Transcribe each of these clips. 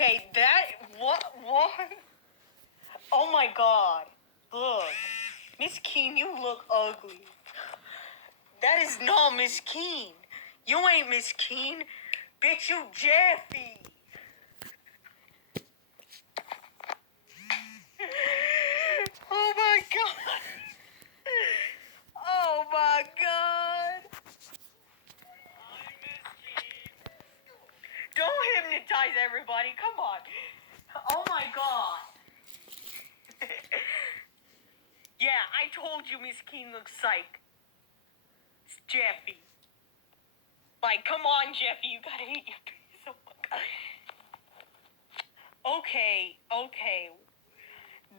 Okay, what? Oh my god. Look. Miss Keen, you look ugly. That is not Miss Keen. You ain't Miss Keen. Bitch, you Jeffy. Oh my god. Oh my god. Don't hypnotize everybody. Come on. Oh my god. Yeah, I told you Miss Keen looks like Jeffy. Like, come on, Jeffy, you gotta eat your piece. Oh my god. Okay.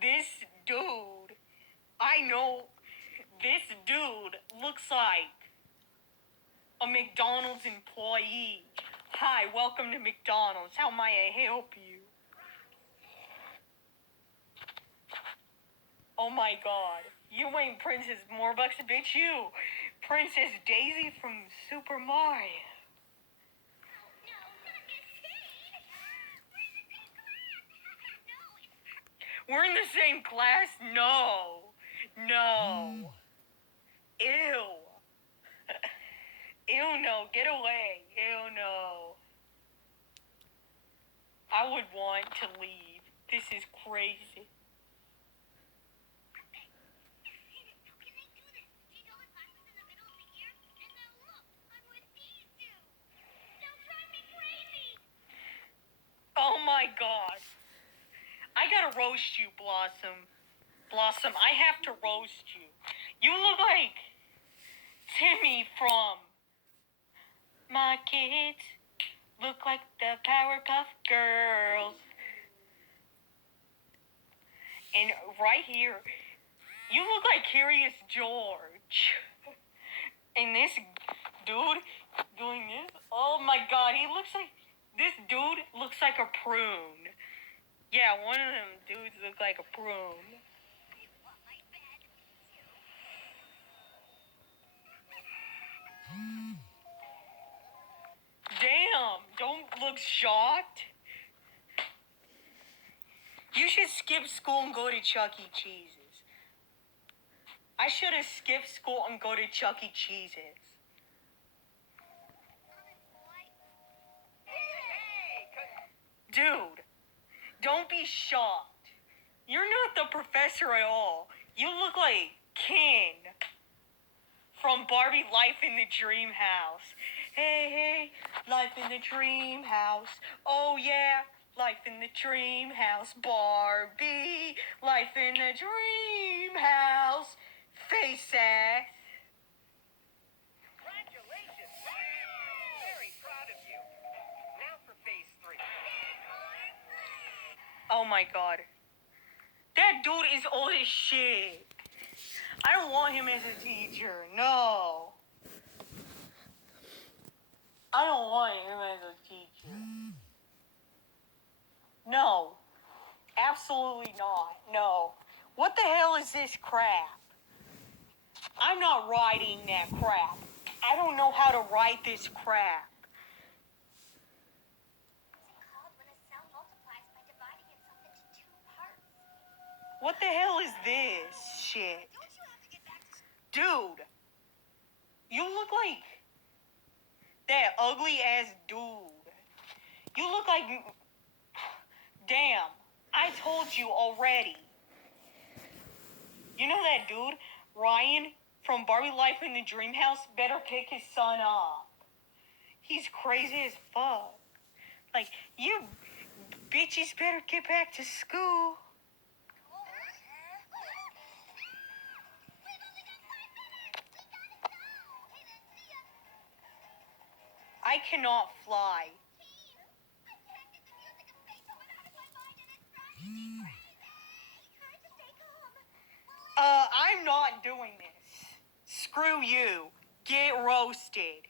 This dude, I know this dude looks like a McDonald's employee. Hi, welcome to McDonald's. How may I help you? Oh my god. You ain't Princess Morbucks, bitch, you. Princess Daisy from Super Mario. We're in the same class? No. Ew. Ew, no. Get away. Ew, no. I would want to leave. This is crazy. Oh my god. I gotta roast you, Blossom. Blossom, I have to roast you. You look like Timmy from My Kids Look Like the Powerpuff Girls. And right here, you look like Curious George. And this dude doing this, oh my god, this dude looks like a prune. Yeah, one of them dudes look like a prune. Damn, don't look shocked. You should skip school and go to Chuck E. Cheese's. I should have skipped school and go to Chuck E. Cheese's. Dude, don't be shocked. You're not the professor at all. You look like Ken from Barbie Life in the Dream House. Hey, life in the dream house. Oh yeah, life in the dream house. Barbie, life in the dream house. Face ass. Congratulations! Very proud of you. Now for phase 3. Oh my god. That dude is old as shit. I don't want him as a teacher. No. I don't want him as a teacher. No. Absolutely not. No. What the hell is this crap? I'm not writing that crap. I don't know how to write this crap. What the hell is this shit? Dude, you look like that ugly ass dude. You look like... Damn, I told you already. You know that dude, Ryan, from Barbie Life in the Dream House, better pick his son up. He's crazy as fuck. Like, you bitches better get back to school. I cannot fly. I'm not doing this. Screw you. Get roasted.